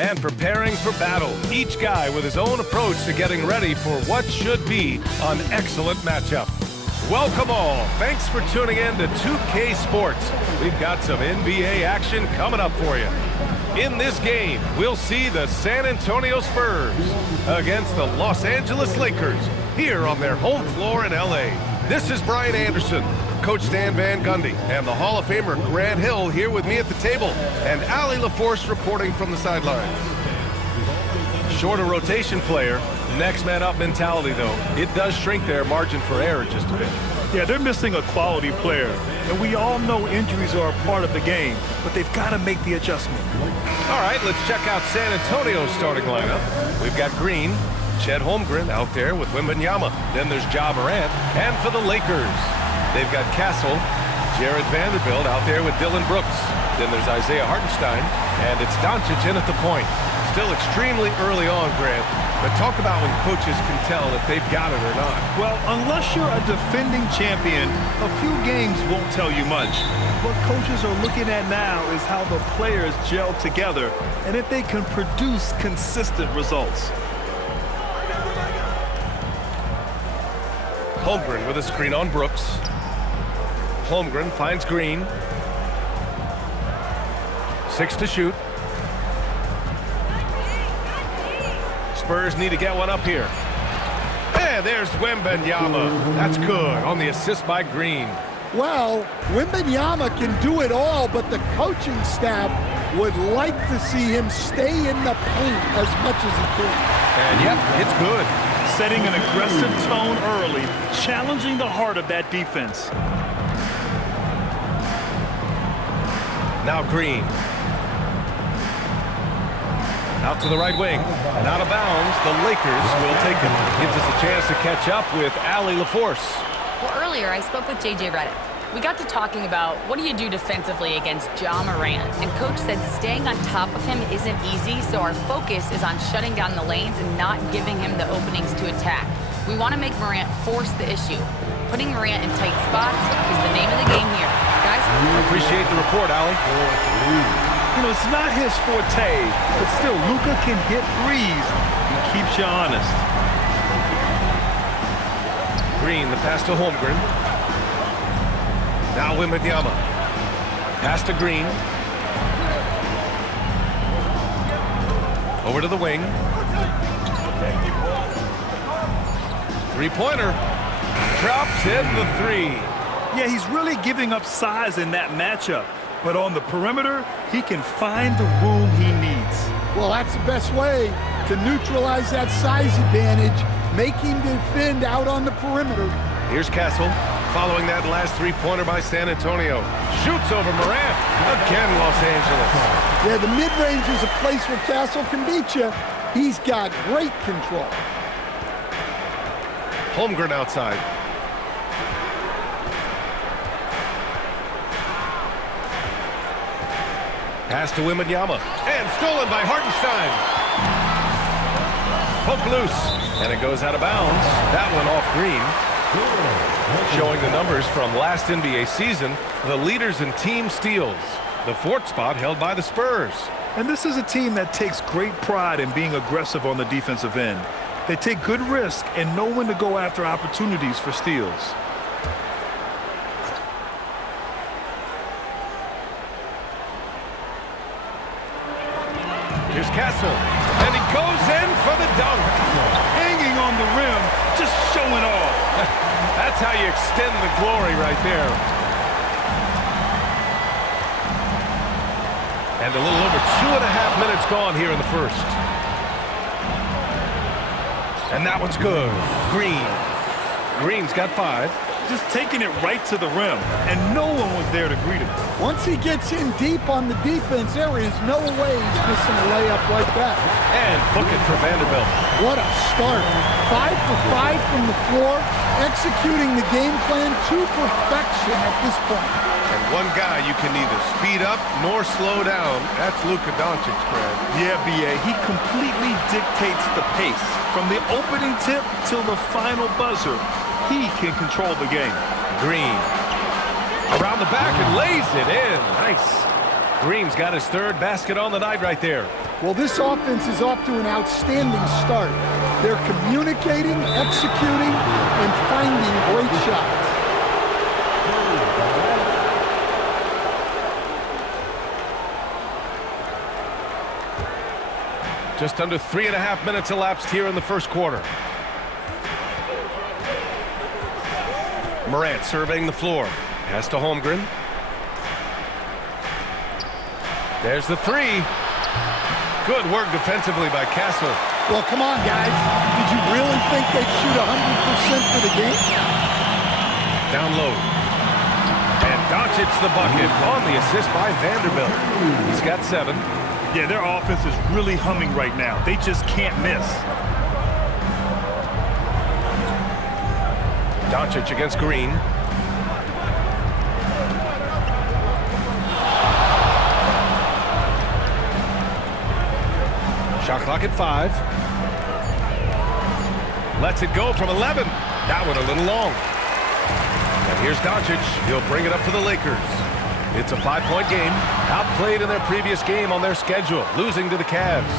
and preparing for battle. Each guy with his own approach to getting ready for what should be an excellent matchup. Welcome all. Thanks for tuning in to 2K Sports. We've got some NBA action coming up for you. In this game, we'll see the San Antonio Spurs against the Los Angeles Lakers here on their home floor in LA. This is Brian Anderson, Coach Stan Van Gundy, and the Hall of Famer Grant Hill here with me at the table, and Allie LaForce reporting from the sidelines. Shorter rotation player, next man up mentality though. It does shrink their margin for error just a bit. Yeah, they're missing a quality player, and we all know injuries are a part of the game, but they've got to make the adjustment. All right, let's check out San Antonio's starting lineup. We've got Green, Chet Holmgren out there with Wembanyama. Then there's Ja Morant, and for the Lakers, they've got Castle, Jared Vanderbilt out there with Dylan Brooks. Then there's Isaiah Hartenstein, and it's Doncic in at the point. Still extremely early on, Grant, but talk about when coaches can tell if they've got it or not. Well, unless you're a defending champion, a few games won't tell you much. What coaches are looking at now is how the players gel together and if they can produce consistent results. Holmgren with a screen on Brooks. Holmgren finds Green. 6 to shoot. Spurs need to get one up here. And there's Wembanyama. That's good on the assist by Green. Well, Wembanyama can do it all, but the coaching staff would like to see him stay in the paint as much as he can. And yep, it's good. Setting an aggressive tone early, challenging the heart of that defense. Now Green. Out to the right wing, and out of bounds, the Lakers will take it. Gives us a chance to catch up with Allie LaForce. Well, earlier I spoke with J.J. Redick. We got to talking about what do you do defensively against Ja Morant, and Coach said staying on top of him isn't easy, so our focus is on shutting down the lanes and not giving him the openings to attack. We want to make Morant force the issue. Putting Morant in tight spots is the name of the game here. Guys? I appreciate the report, Allie. You know, it's not his forte, but still, Luka can hit threes. He keeps you honest. Green, the pass to Holmgren. Now Wembanyama. Pass to Green. Over to the wing. Three-pointer. Drops in the three. Yeah, he's really giving up size in that matchup. But on the perimeter, he can find the room he needs. Well, that's the best way to neutralize that size advantage, make him defend out on the perimeter. Here's Castle, following that last three-pointer by San Antonio. Shoots over Morant. Again, Los Angeles. Yeah, the mid-range is a place where Castle can beat you. He's got great control. Holmgren outside. Pass to Wembanyama, and stolen by Hartenstein. Poke loose, and it goes out of bounds. That one off Green. Showing the numbers from last NBA season, the leaders in team steals. The fourth spot held by the Spurs. And this is a team that takes great pride in being aggressive on the defensive end. They take good risk and know when to go after opportunities for steals. Here's Castle, and he goes in for the dunk. Hanging on the rim, just showing off. That's how you extend the glory right there. And a little over 2.5 minutes gone here in the first. And that one's good. Green. Green's got 5. Just taking it right to the rim, and no one was there to greet him. Once he gets in deep on the defense, there is no way he's missing a layup like that. And book it for Vanderbilt. What a start. 5 for 5 from the floor, executing the game plan to perfection at this point. And one guy you can neither speed up nor slow down. That's Luka Doncic, Fred. Yeah, B.A., he completely dictates the pace. From the opening tip till the final buzzer, he can control the game. Green. Around the back and lays it in. Nice. Green's got his third basket on the night right there. Well, this offense is off to an outstanding start. They're communicating, executing, and finding great shots. Just under 3.5 minutes elapsed here in the first quarter. Morant surveying the floor. Pass to Holmgren. There's the three. Good work defensively by Castle. Well, come on, guys. Did you really think they'd shoot 100% for the game? Down low. And Doncic the bucket on the assist by Vanderbilt. He's got 7. Yeah, their offense is really humming right now. They just can't miss. Doncic against Green. Shot clock at 5. Lets it go from 11. That one a little long. And here's Doncic. He'll bring it up for the Lakers. It's a 5-point game. Outplayed in their previous game on their schedule, losing to the Cavs.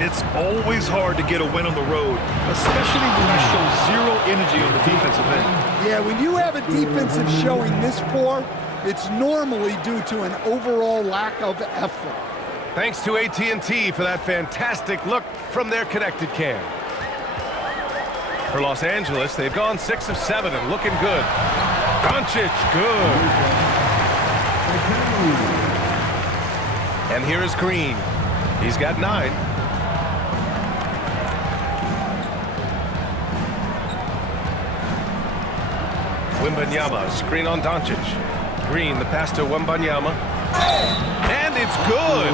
It's always hard to get a win on the road, especially when you show zero energy on the defensive end. Yeah, when you have a defensive showing this poor, it's normally due to an overall lack of effort. Thanks to AT&T for that fantastic look from their connected cam. For Los Angeles, they've gone 6 of 7 and looking good. Doncic, good. And here is Green. He's got 9. Wembanyama, screen on Doncic. Green, the pass to Wembanyama. And it's good.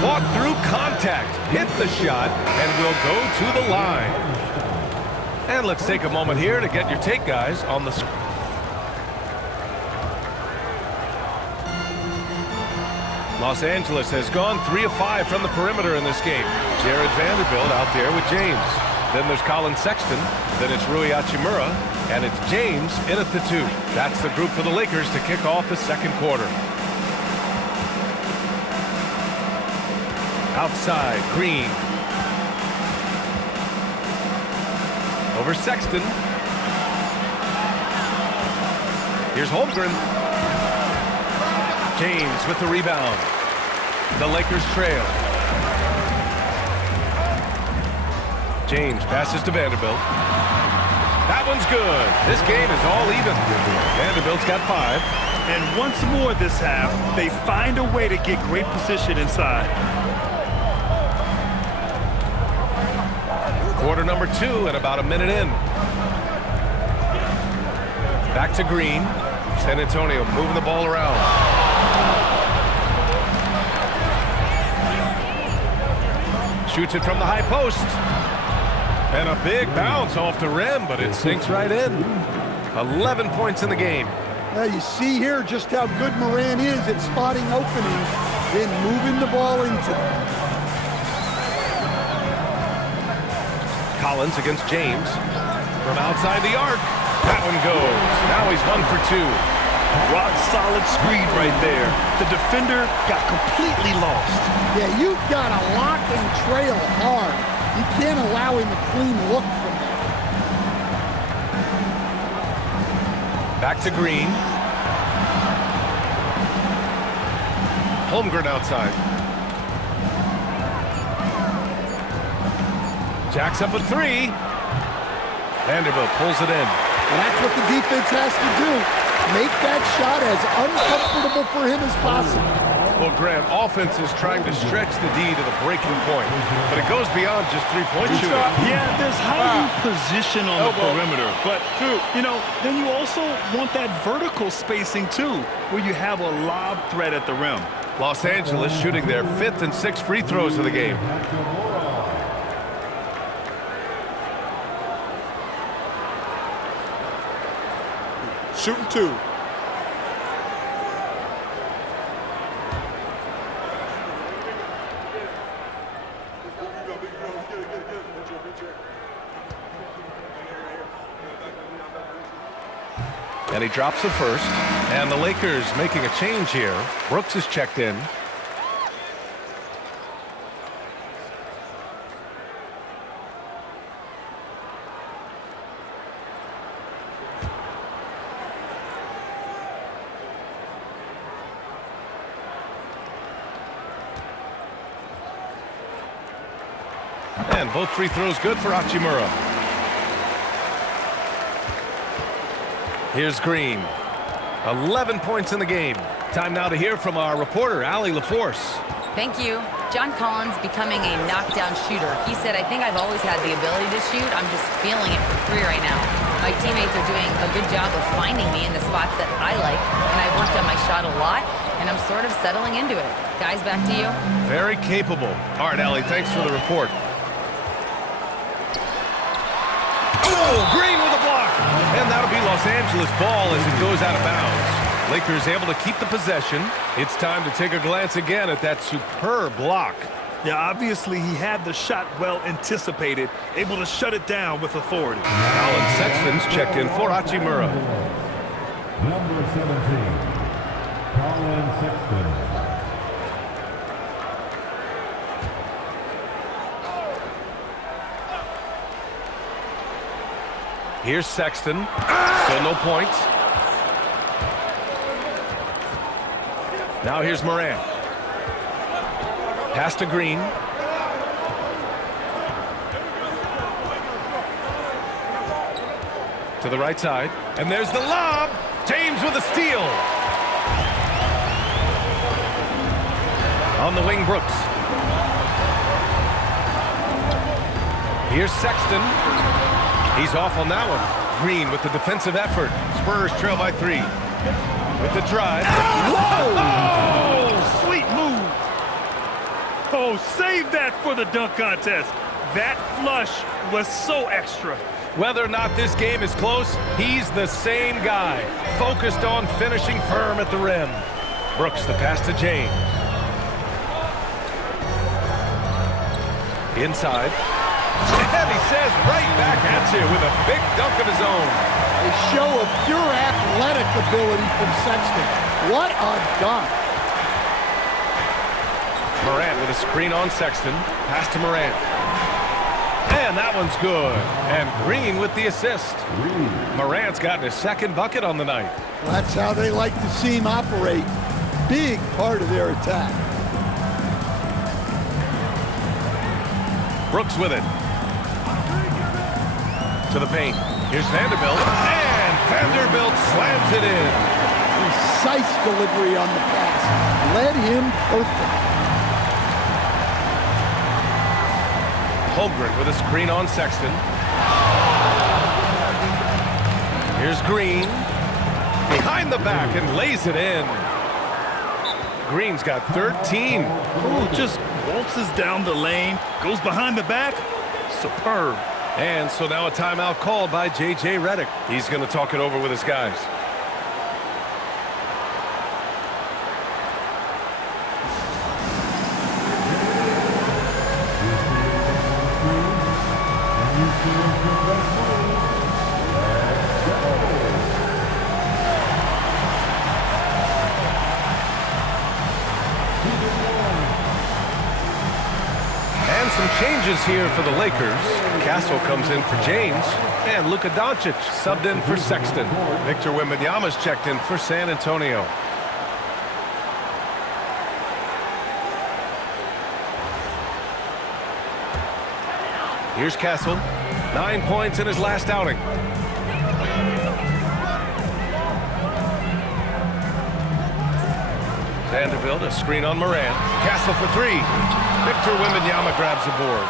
Fought through contact, hit the shot, and will go to the line. And let's take a moment here to get your take, guys, on the screen. Los Angeles has gone 3 of 5 from the perimeter in this game. Jared Vanderbilt out there with James. Then there's Colin Sexton. Then it's Rui Hachimura. And it's James in at the 2. That's the group for the Lakers to kick off the second quarter. Outside, Green. Over Sexton. Here's Holmgren. James with the rebound. The Lakers trail. James passes to Vanderbilt. That one's good. This game is all even. Vanderbilt's got 5. And once more this half, they find a way to get great position inside. Quarter number 2 and about a minute in. Back to Green. San Antonio moving the ball around. Shoots it from the high post. And a big bounce off the rim, but it sinks right in. 11 points in the game. Now you see here just how good Morant is at spotting openings, then moving the ball into them. Collins against James. From outside the arc. That one goes. Now he's 1 for 2. Rock solid screen right there. The defender got completely lost. Yeah, you've got to lock and trail hard. You can't allow him a clean look from there. Back to Green. Holmgren outside. Jacks up a 3. Vanderbilt pulls it in. And that's what the defense has to do. Make that shot as uncomfortable for him as possible. Well, Grant, offense is trying to stretch the D to the breaking point, but it goes beyond just three-point shooting. Yeah, there's how you position on the perimeter, but, you know, then you also want that vertical spacing, too, where you have a lob threat at the rim. Los Angeles shooting their 5th and 6th free throws of the game. Shooting 2. And he drops the first. And the Lakers making a change here. Brooks is checked in. And both free throws good for Hachimura. Here's Green. 11 points in the game. Time now to hear from our reporter, Allie LaForce. Thank you. John Collins becoming a knockdown shooter. He said, I think I've always had the ability to shoot. I'm just feeling it from three right now. My teammates are doing a good job of finding me in the spots that I like, and I've worked on my shot a lot, and I'm sort of settling into it. Guys, back to you. Very capable. All right, Allie, thanks for the report. Oh, Green with a block. And that'll be Los Angeles ball as it goes out of bounds. Lakers able to keep the possession. It's time to take a glance again at that superb block. Yeah, obviously he had the shot well anticipated, able to shut it down with authority. Colin Sexton's checked in for Hachimura. Number 17, Colin Sexton. Here's Sexton. Still no points. Now here's Morant. Pass to Green. To the right side. And there's the lob. James with a steal. On the wing, Brooks. Here's Sexton. He's off on that one. Green with the defensive effort. Spurs trail by 3. With the drive. Whoa! Oh, sweet move. Oh, save that for the dunk contest. That flush was so extra. Whether or not this game is close, he's the same guy. Focused on finishing firm at the rim. Brooks, the pass to James. Inside. And he says right back at you with a big dunk of his own. A show of pure athletic ability from Sexton. What a dunk. Morant with a screen on Sexton. Pass to Morant. And that one's good. And Green with the assist. Morant's gotten his second bucket on the night. Well, that's how they like to see him operate. Big part of their attack. Brooks with it. To the paint. Here's Vanderbilt. And Vanderbilt slams it in. Precise delivery on the pass. Led him perfect. Holmgren with a screen on Sexton. Here's Green. Behind the back and lays it in. Green's got 13. Oh, just waltzes down the lane, goes behind the back. Superb. And so now a timeout called by J.J. Redick. He's going to talk it over with his guys. And some changes here for the Lakers. Castle comes in for James. And Luka Doncic subbed in for Sexton. Victor Wembanyama's checked in for San Antonio. Here's Castle. 9 points in his last outing. Vanderbilt, a screen on Morant. Castle for 3. Victor Wembanyama grabs the board.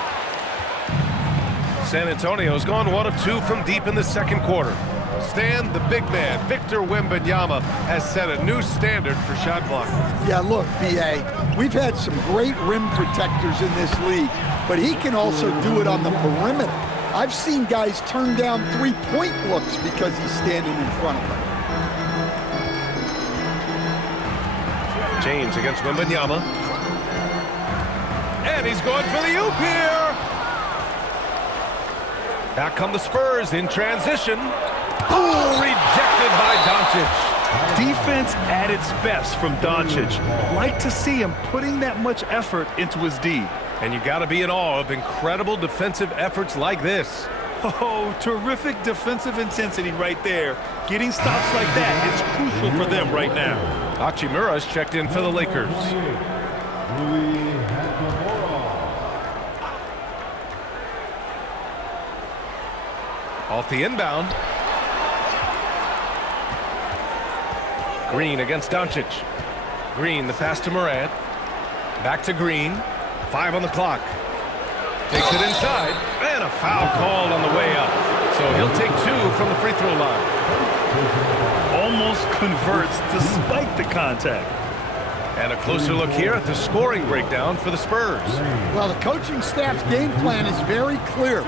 San Antonio's gone 1 of 2 from deep in the second quarter. Stan, the big man, Victor Wembanyama, has set a new standard for shot blocking. Yeah, look, B.A., we've had some great rim protectors in this league, but he can also do it on the perimeter. I've seen guys turn down three-point looks because he's standing in front of them. James against Wembanyama. And he's going for the oop here. Back come the Spurs in transition. Oh, rejected by Doncic. Defense at its best from Doncic. Like to see him putting that much effort into his D. And you got to be in awe of incredible defensive efforts like this. Oh, terrific defensive intensity right there. Getting stops like that is crucial for them right now. Hachimura's checked in for the Lakers. Off the inbound. Green against Doncic. Green, the pass to Morant. Back to Green. 5 on the clock. Takes it inside. And a foul called on the way up. So he'll take 2 from the free throw line. Almost converts despite the contact. And a closer look here at the scoring breakdown for the Spurs. Well, the coaching staff's game plan is very clear.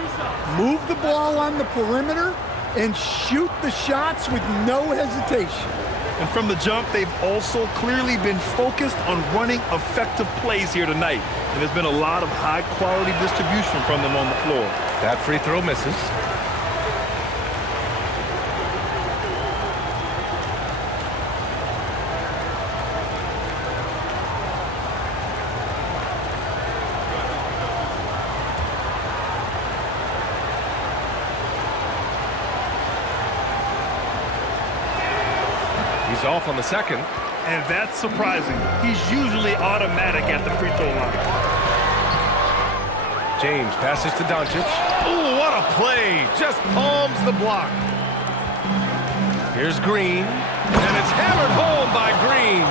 Move the ball on the perimeter and shoot the shots with no hesitation. And from the jump, they've also clearly been focused on running effective plays here tonight. And there's been a lot of high-quality distribution from them on the floor. That free throw misses. He's off on the second. And that's surprising. He's usually automatic at the free throw line. James passes to Doncic. Ooh, what a play. Just palms the block. Here's Green. And it's hammered home by Green.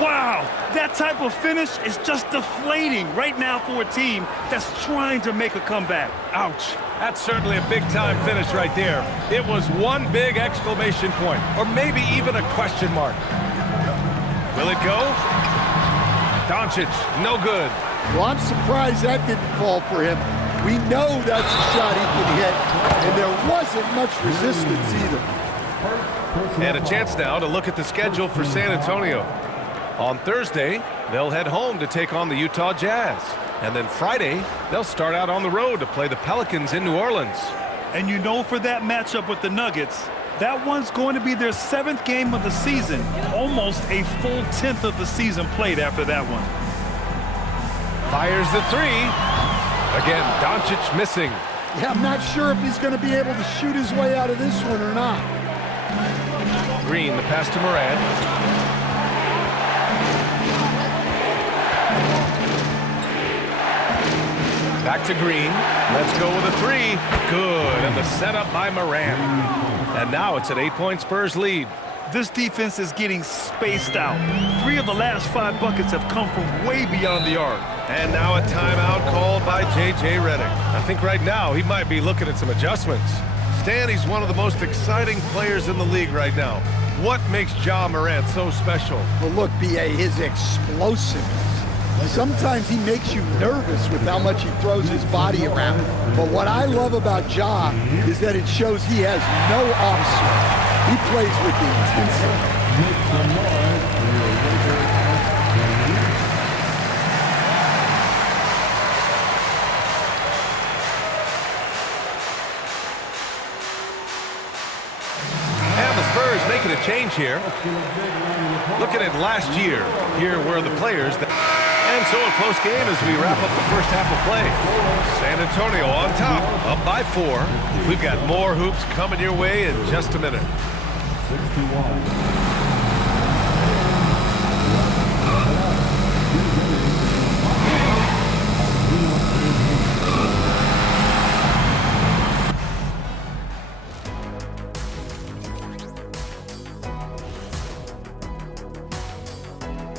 Wow, that type of finish is just deflating right now for a team that's trying to make a comeback. Ouch. That's certainly a big-time finish right there. It was one big exclamation point, or maybe even a question mark. Will it go? Doncic, no good. Well, I'm surprised that didn't fall for him. We know that's a shot he can hit, and there wasn't much resistance either. And a chance now to look at the schedule for San Antonio. On Thursday, they'll head home to take on the Utah Jazz. And then Friday, they'll start out on the road to play the Pelicans in New Orleans. And you know, for that matchup with the Nuggets, that one's going to be their 7th game of the season. Almost a full 10th of the season played after that one. Fires the 3. Again, Doncic missing. Yeah, I'm not sure if he's going to be able to shoot his way out of this one or not. Green, the pass to Morant. Back to Green. Let's go with a 3. Good. And the setup by Morant. And now it's an 8-point Spurs lead. This defense is getting spaced out. 3 of the last 5 buckets have come from way beyond the arc. And now a timeout called by J.J. Redick. I think right now he might be looking at some adjustments. Stan, he's one of the most exciting players in the league right now. What makes Ja Morant so special? Well, look, B.A., his explosiveness. Sometimes he makes you nervous with how much he throws his body around. But what I love about Ja is that it shows he has no off-swing. He plays with intensity. And the Spurs making a change here. Looking at last year, here were the players that... And so a close game as we wrap up the first half of play. San Antonio on top, up by 4. We've got more hoops coming your way in just a minute. 61.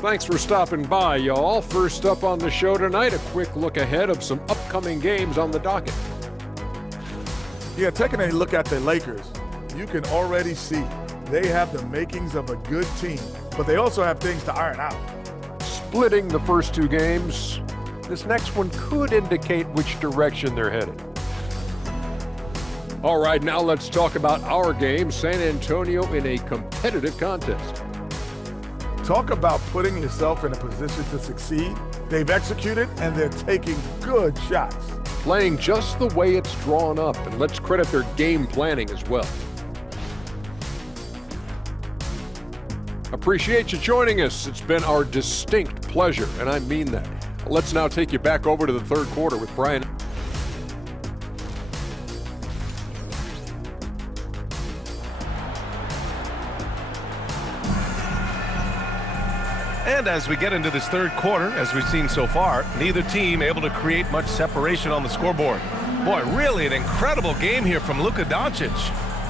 Thanks for stopping by, y'all. First up on the show tonight, a quick look ahead of some upcoming games on the docket. Yeah, taking a look at the Lakers, you can already see they have the makings of a good team, but they also have things to iron out. Splitting the first 2 games, this next one could indicate which direction they're headed. All right, now let's talk about our game, San Antonio in a competitive contest. Talk about putting yourself in a position to succeed. They've executed, and they're taking good shots. Playing just the way it's drawn up, and let's credit their game planning as well. Appreciate you joining us. It's been our distinct pleasure, and I mean that. Let's now take you back over to the third quarter with Brian. And as we get into this third quarter, as we've seen so far, neither team able to create much separation on the scoreboard. Boy, really an incredible game here from Luka Doncic.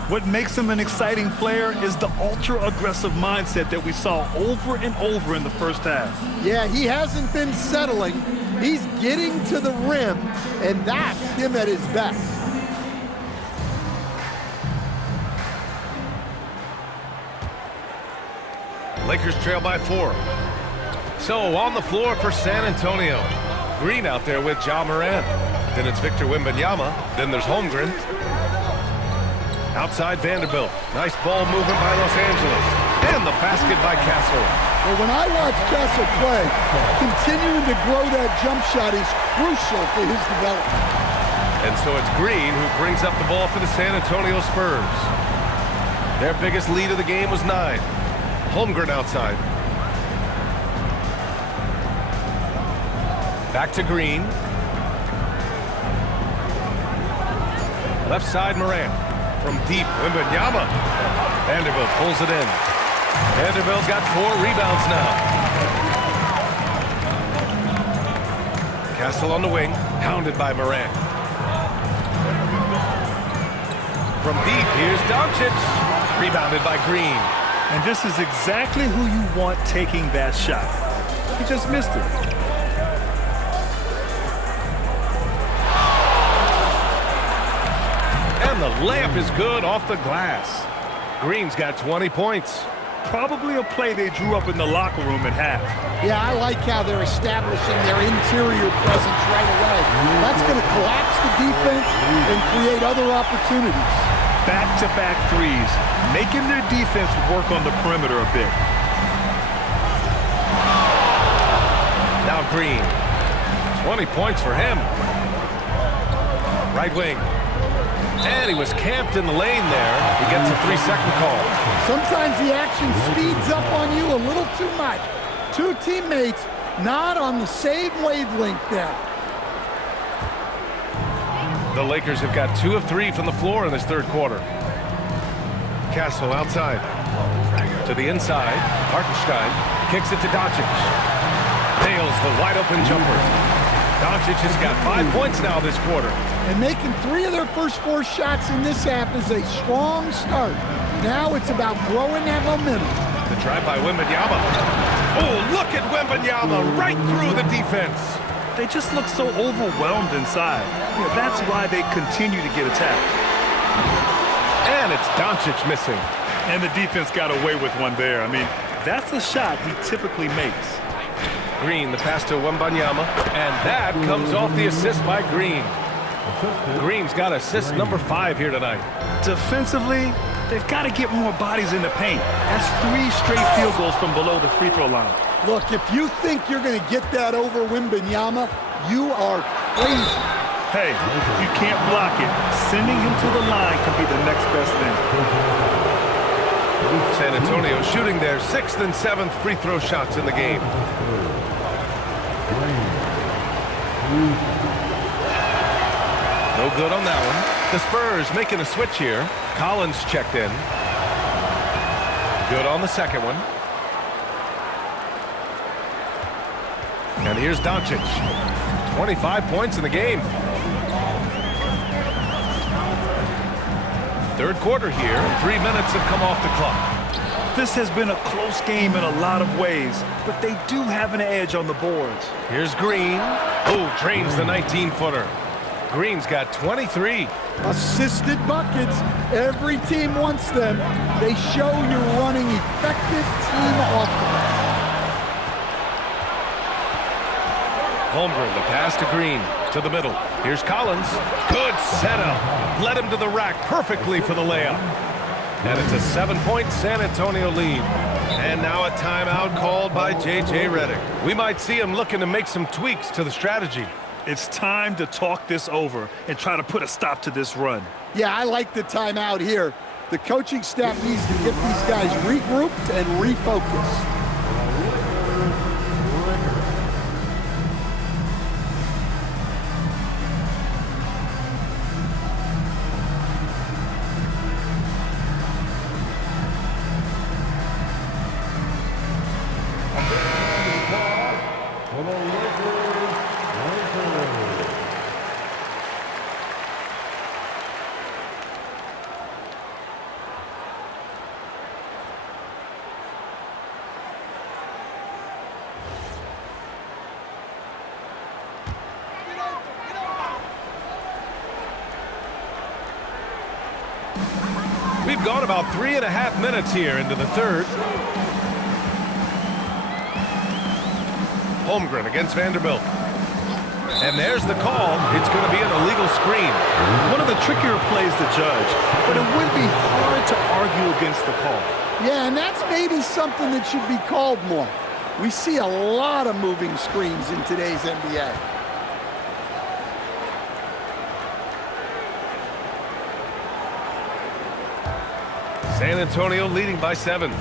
What makes him an exciting player is the ultra-aggressive mindset that we saw over and over in the first half. Yeah, he hasn't been settling. He's getting to the rim, and that's him at his best. Lakers trail by 4. So on the floor for San Antonio. Green out there with Ja Morant. Then it's Victor Wembanyama. Then there's Holmgren. Outside Vanderbilt. Nice ball movement by Los Angeles. And the basket by Castle. Well, when I watch Castle play, continuing to grow that jump shot is crucial for his development. And so it's Green who brings up the ball for the San Antonio Spurs. Their biggest lead of the game was 9. Holmgren outside. Back to Green. Left side Morant. From deep, Wembanyama. Vanderbilt pulls it in. Vanderbilt's got 4 rebounds now. Castle on the wing, hounded by Morant. From deep, here's Doncic. Rebounded by Green. And this is exactly who you want taking that shot. He just missed it. And the layup is good off the glass. Green's got 20 points. Probably a play they drew up in the locker room at half. Yeah, I like how they're establishing their interior presence right away. That's going to collapse the defense and create other opportunities. Back-to-back threes, making their defense work on the perimeter a bit. Now Green. 20 points for him. Right wing. And he was camped in the lane there. He gets a 3-second call. Sometimes the action speeds up on you a little too much. 2 teammates not on the same wavelength there. The Lakers have got 2 of 3 from the floor in this third quarter. Castle outside. To the inside. Hartenstein kicks it to Doncic. Nails the wide-open jumper. Doncic has got 5 points now this quarter. And making 3 of their first 4 shots in this half is a strong start. Now it's about growing that momentum. The drive by Wembanyama. Oh, look at Wembanyama right through the defense. They just look so overwhelmed inside. That's why they continue to get attacked. And it's Doncic missing. And the defense got away with one there. I mean, that's a shot he typically makes. Green, the pass to Wembanyama. And that comes off the assist by Green. Green's got assist number 5 here tonight. Defensively, they've got to get more bodies in the paint. That's 3 straight field goals from below the free throw line. Look, if you think you're going to get that over Wembanyama, you are crazy. Hey, you can't block it. Sending him to the line can be the next best thing. San Antonio shooting their 6th and 7th free throw shots in the game. No good on that one. The Spurs making a switch here. Collins checked in. Good on the second one. And here's Doncic. 25 points in the game. Third quarter here. 3 minutes have come off the clock. This has been a close game in a lot of ways, but they do have an edge on the boards. Here's Green. Oh, drains the 19-footer. Green's got 23. Assisted buckets. Every team wants them. They show you're running effective team offense. Holmgren, the pass to Green. To the middle. Here's Collins. Good setup. Led him to the rack perfectly for the layup. And it's a 7-point San Antonio lead. And now a timeout called by J.J. Redick. We might see him looking to make some tweaks to the strategy. It's time to talk this over and try to put a stop to this run. Yeah, I like the timeout here. The coaching staff needs to get these guys regrouped and refocused. We've gone about 3.5 minutes here into the third. Holmgren against Vanderbilt. And there's the call. It's going to be an illegal screen. One of the trickier plays to judge, but it would be hard to argue against the call. Yeah, and that's maybe something that should be called more. We see a lot of moving screens in today's NBA. San Antonio leading by 7.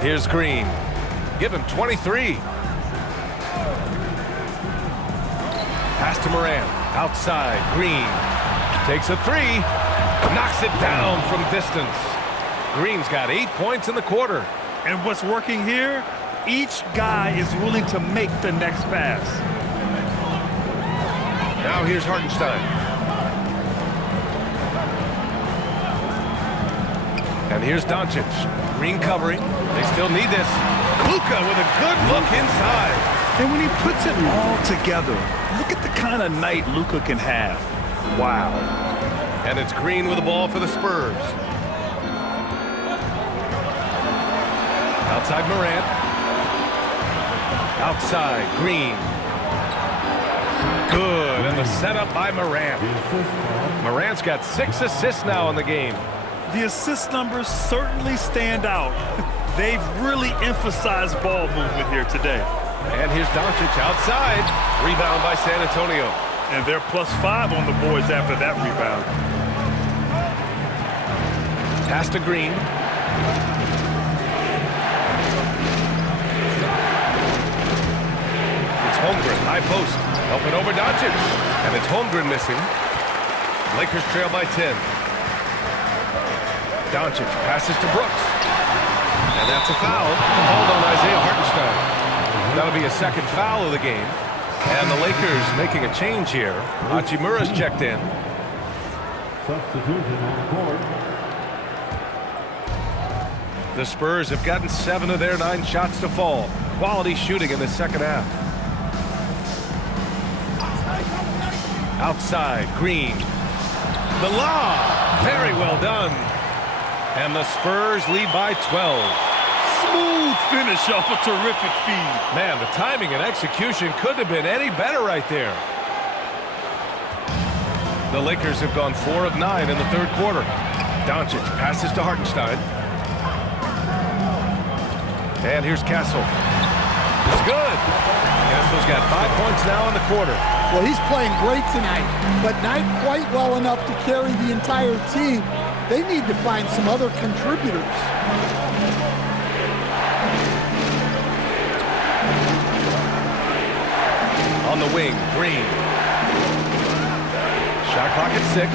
Here's Green. Give him 23. Pass to Morant. Outside. Green takes a 3. Knocks it down from distance. Green's got 8 points in the quarter. And what's working here? Each guy is willing to make the next pass. Now here's Hartenstein. And here's Doncic. Green covering. They still need this. Luka with a good look inside. And when he puts it all together, look at the kind of night Luka can have. Wow. And it's Green with the ball for the Spurs. Outside Morant. Outside Green. Good. And the setup by Morant. Morant's got 6 assists now in the game. The assist numbers certainly stand out. They've really emphasized ball movement here today. And here's Doncic outside. Rebound by San Antonio. And they're +5 on the boards after that rebound. Pass to Green. It's Holmgren, high post. Open over Doncic. And it's Holmgren missing. Lakers trail by 10. Doncic passes to Brooks. And that's a foul. Called on Isaiah Hartenstein. That'll be a second foul of the game. And the Lakers making a change here. Hachimura's checked in. Substitution on the board. The Spurs have gotten 7 of their 9 shots to fall. Quality shooting in the second half. Outside, Green. The lob. Very well done. And the Spurs lead by 12. Smooth finish off a terrific feed. Man, the timing and execution couldn't have been any better right there. The Lakers have gone 4 of 9 in the third quarter. Doncic passes to Hartenstein. And here's Castle. It's good. Castle's got 5 points now in the quarter. Well, he's playing great tonight, but not quite well enough to carry the entire team. They need to find some other contributors. On the wing, Green. Shot clock at 6.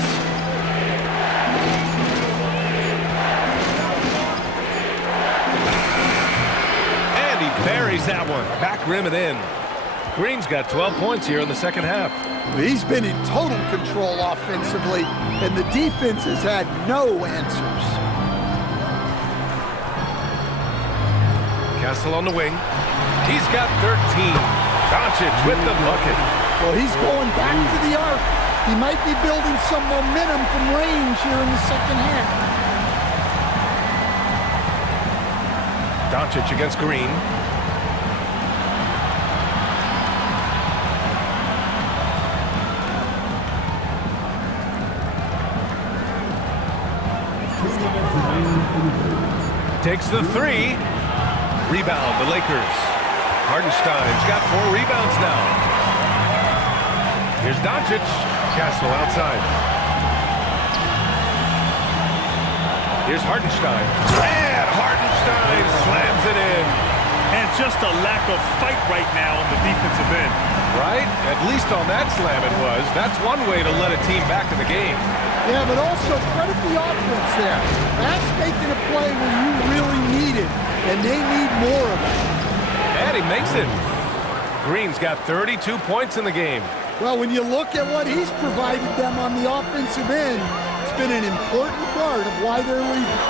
And he buries that one. Back rim and in. Green's got 12 points here in the second half. He's been in total control offensively, and the defense has had no answers. Castle on the wing. He's got 13. Doncic with the bucket. Well, he's going back to the arc. He might be building some momentum from range here in the second half. Doncic against Green. Takes the 3. Rebound, the Lakers. Hartenstein's got 4 rebounds now. Here's Doncic. Castle outside. Here's Hartenstein. And Hartenstein slams it in. And just a lack of fight right now on the defensive end. Right? At least on that slam it was. That's one way to let a team back in the game. Yeah, but also credit the offense there. That's making a play when you really need it, and they need more of it. And he makes it. Green's got 32 points in the game. Well, when you look at what he's provided them on the offensive end, it's been an important part of why they're leading.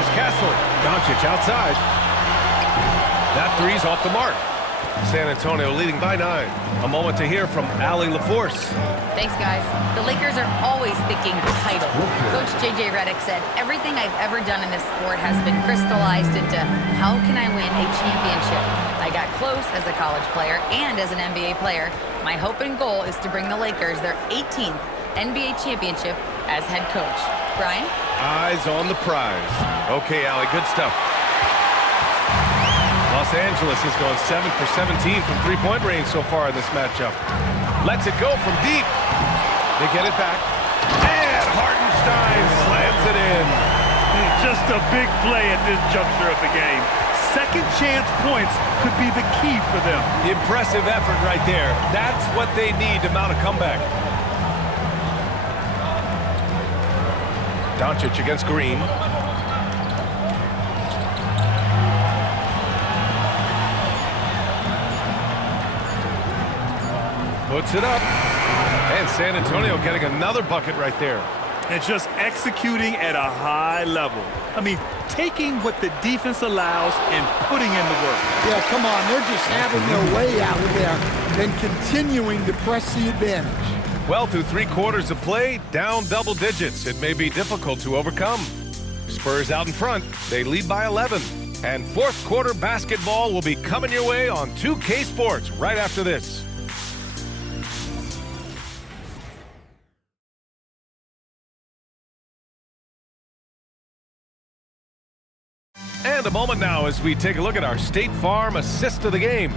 Here's Castle. Doncic outside. That 3's off the mark. San Antonio leading by 9. A moment to hear from Allie LaForce. Thanks, guys. The Lakers are always thinking title. Coach J.J. Redick said, everything I've ever done in this sport has been crystallized into how can I win a championship? I got close as a college player and as an NBA player. My hope and goal is to bring the Lakers their 18th NBA championship as head coach. Brian? Eyes on the prize. Okay, Allie, good stuff. Los Angeles has gone 7 for 17 from three-point range so far in this matchup. Lets it go from deep. They get it back. And Hartenstein slams it in. Just a big play at this juncture of the game. Second chance points could be the key for them. Impressive effort right there. That's what they need to mount a comeback. Doncic against Green. Puts it up. And San Antonio getting another bucket right there. And just executing at a high level. I mean, taking what the defense allows and putting in the work. Yeah, come on. They're just having their way out there and continuing to press the advantage. Well, through 3 quarters of play, down double digits. It may be difficult to overcome. Spurs out in front. They lead by 11. And fourth quarter basketball will be coming your way on 2K Sports right after this. And a moment now as we take a look at our State Farm assist of the game.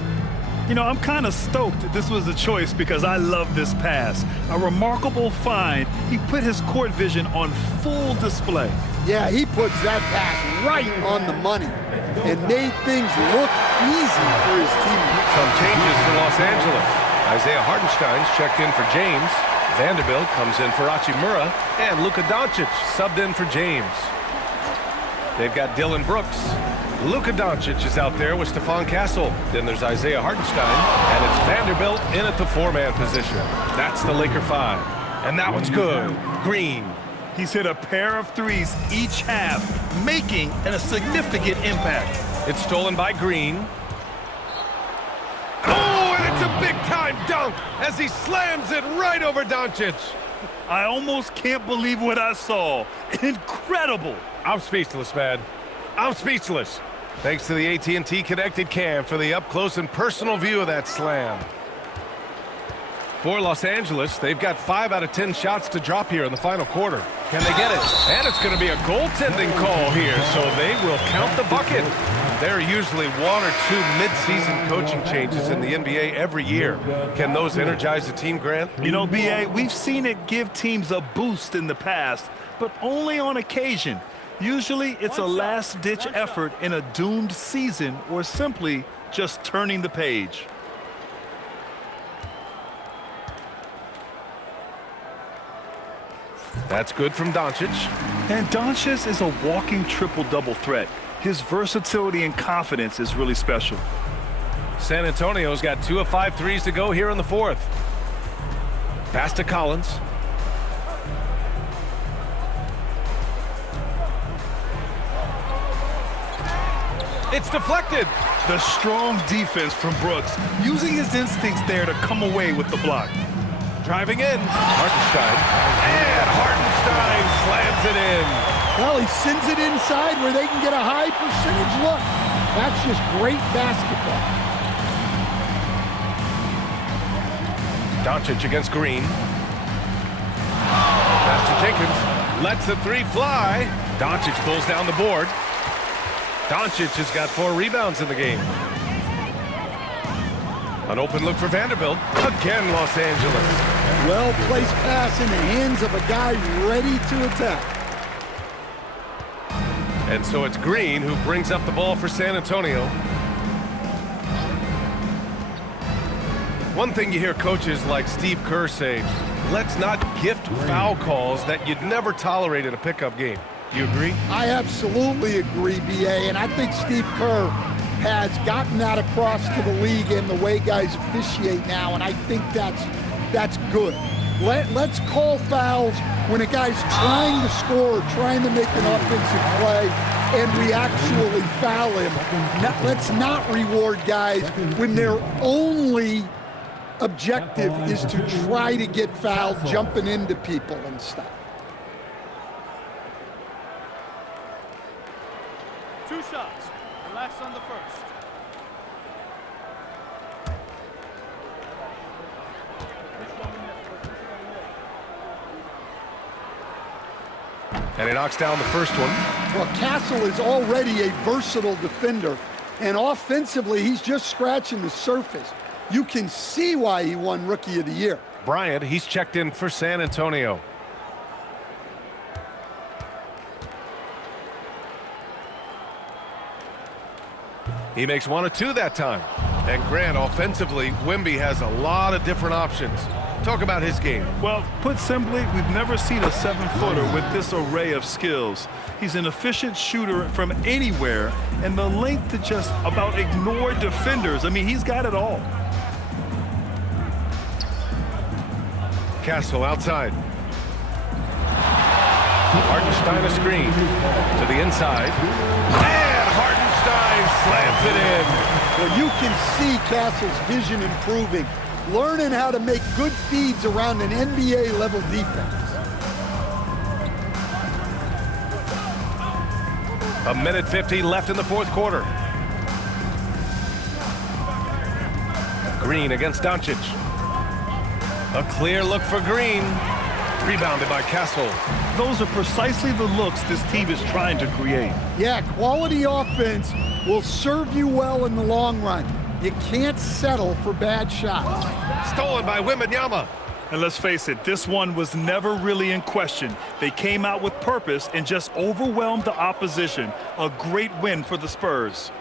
You know, I'm kind of stoked that this was a choice because I love this pass. A remarkable find. He put his court vision on full display. Yeah, he puts that pass right on the money and made things look easy for his teammates. Some changes for Los Angeles. Isaiah Hartenstein's checked in for James. Vanderbilt comes in for Hachimura. And Luka Doncic subbed in for James. They've got Dylan Brooks. Luka Doncic is out there with Stephon Castle. Then there's Isaiah Hartenstein, and it's Vanderbilt in at the 4-man position. That's the Laker 5. And that one's good. Green. He's hit a pair of threes each half, making a significant impact. It's stolen by Green. Oh, and it's a big-time dunk as he slams it right over Doncic. I almost can't believe what I saw. Incredible. I'm speechless, man. I'm speechless. Thanks to the AT&T Connected Cam for the up-close and personal view of that slam. For Los Angeles, they've got 5 out of 10 shots to drop here in the final quarter. Can they get it? And it's going to be a goaltending call here, so they will count the bucket. There are usually 1 or 2 mid-season coaching changes in the NBA every year. Can those energize the team, Grant? You know, B.A., we've seen it give teams a boost in the past, but only on occasion. Usually it's a last-ditch effort in a doomed season or simply just turning the page. That's good from Doncic. And Doncic is a walking triple-double threat. His versatility and confidence is really special. San Antonio's got 2 of 5 threes to go here in the fourth. Pass to Collins. It's deflected. The strong defense from Brooks, using his instincts there to come away with the block. Driving in, Hartenstein. And Hartenstein slams it in. Well, he sends it inside where they can get a high percentage look. That's just great basketball. Doncic against Green. Pass to Jenkins. Lets the 3 fly. Doncic pulls down the board. Doncic has got 4 rebounds in the game. An open look for Vanderbilt. Again, Los Angeles. Well-placed pass in the hands of a guy ready to attack. And so it's Green who brings up the ball for San Antonio. One thing you hear coaches like Steve Kerr say, let's not gift foul calls that you'd never tolerate in a pickup game. You agree? I absolutely agree, B.A., and I think Steve Kerr has gotten that across to the league and the way guys officiate now, and I think that's good. Let's call fouls when a guy's trying to score, trying to make an offensive play, and we actually foul him. Let's not reward guys when their only objective is to try to get fouled, jumping into people and stuff. 2 shots. Relax on the first. And he knocks down the first one. Well, Castle is already a versatile defender, and offensively, he's just scratching the surface. You can see why he won Rookie of the Year. Bryant, he's checked in for San Antonio. He makes 1 of 2 that time. And Grant, offensively, Wemby has a lot of different options. Talk about his game. Well, put simply, we've never seen a 7-footer with this array of skills. He's an efficient shooter from anywhere, and the length to just about ignore defenders. I mean, he's got it all. Castle outside. Hartenstein a screen to the inside. And Hartenstein slams it in. Well, you can see Castle's vision improving, learning how to make good feeds around an NBA-level defense. A minute 50 left in the fourth quarter. Green against Doncic. A clear look for Green. Rebounded by Castle. Those are precisely the looks this team is trying to create. Yeah, quality offense will serve you well in the long run. You can't settle for bad shots. Stolen by Wembanyama. And let's face it, this one was never really in question. They came out with purpose and just overwhelmed the opposition. A great win for the Spurs.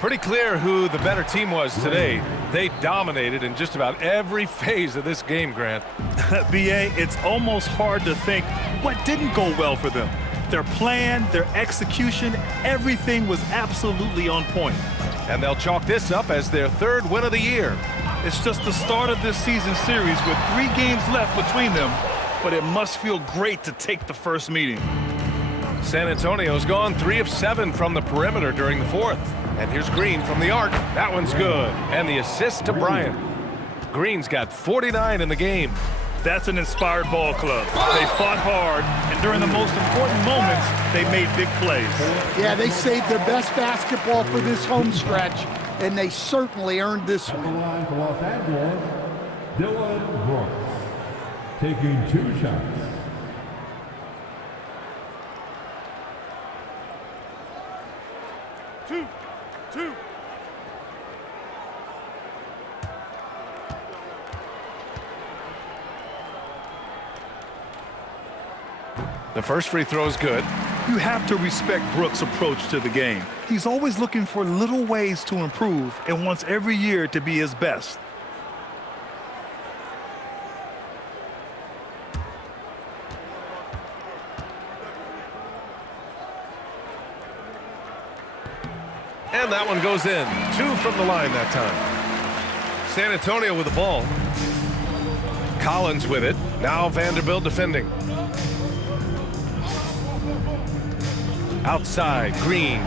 Pretty clear who the better team was today. They dominated in just about every phase of this game, Grant. B.A., it's almost hard to think what didn't go well for them. Their plan, their execution, everything was absolutely on point. And they'll chalk this up as their 3rd win of the year. It's just the start of this season series with 3 games left between them, but it must feel great to take the first meeting. San Antonio's gone 3 of 7 from the perimeter during the 4th. And here's Green from the arc. That one's good. And the assist to Bryant. Green's got 49 in the game. That's an inspired ball club. They fought hard, and during the most important moments, they made big plays. Yeah, they saved their best basketball for this home stretch, and they certainly earned this At the one. line for Los Angeles, Dylan Brooks, taking 2 shots. Two. The first free throw is good. You have to respect Brooks' approach to the game. He's always looking for little ways to improve and wants every year to be his best. And that one goes in. 2 from the line that time. San Antonio with the ball. Collins with it. Now Vanderbilt defending. Outside, Green.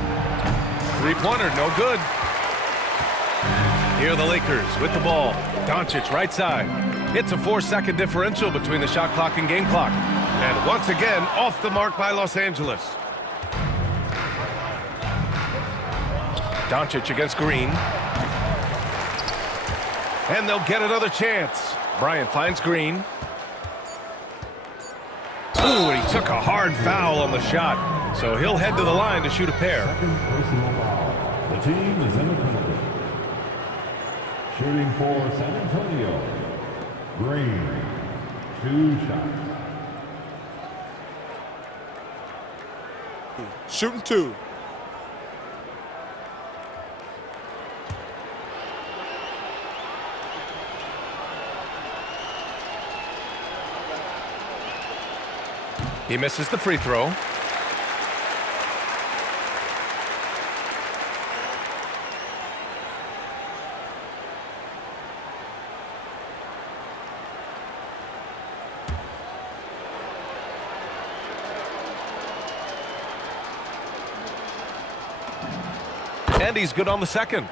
3-pointer, no good. Here are the Lakers with the ball. Doncic right side. It's a 4-second differential between the shot clock and game clock. And once again, off the mark by Los Angeles. Doncic against Green. And they'll get another chance. Bryant finds Green. Ooh, and he took a hard foul on the shot. So he'll head to the line to shoot a pair. Second personal foul. The team is in the penalty. Shooting for San Antonio, Green, 2 shots. Shooting 2. He misses the free throw. And he's good on the second.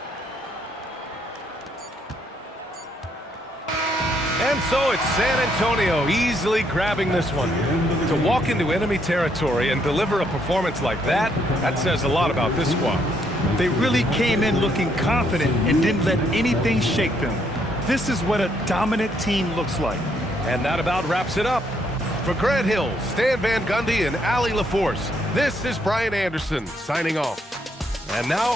And so it's San Antonio easily grabbing this one. To walk into enemy territory and deliver a performance like that, that says a lot about this squad. They really came in looking confident and didn't let anything shake them. This is what a dominant team looks like. And that about wraps it up. For Grant Hill, Stan Van Gundy, and Allie LaForce, this is Brian Anderson signing off. And now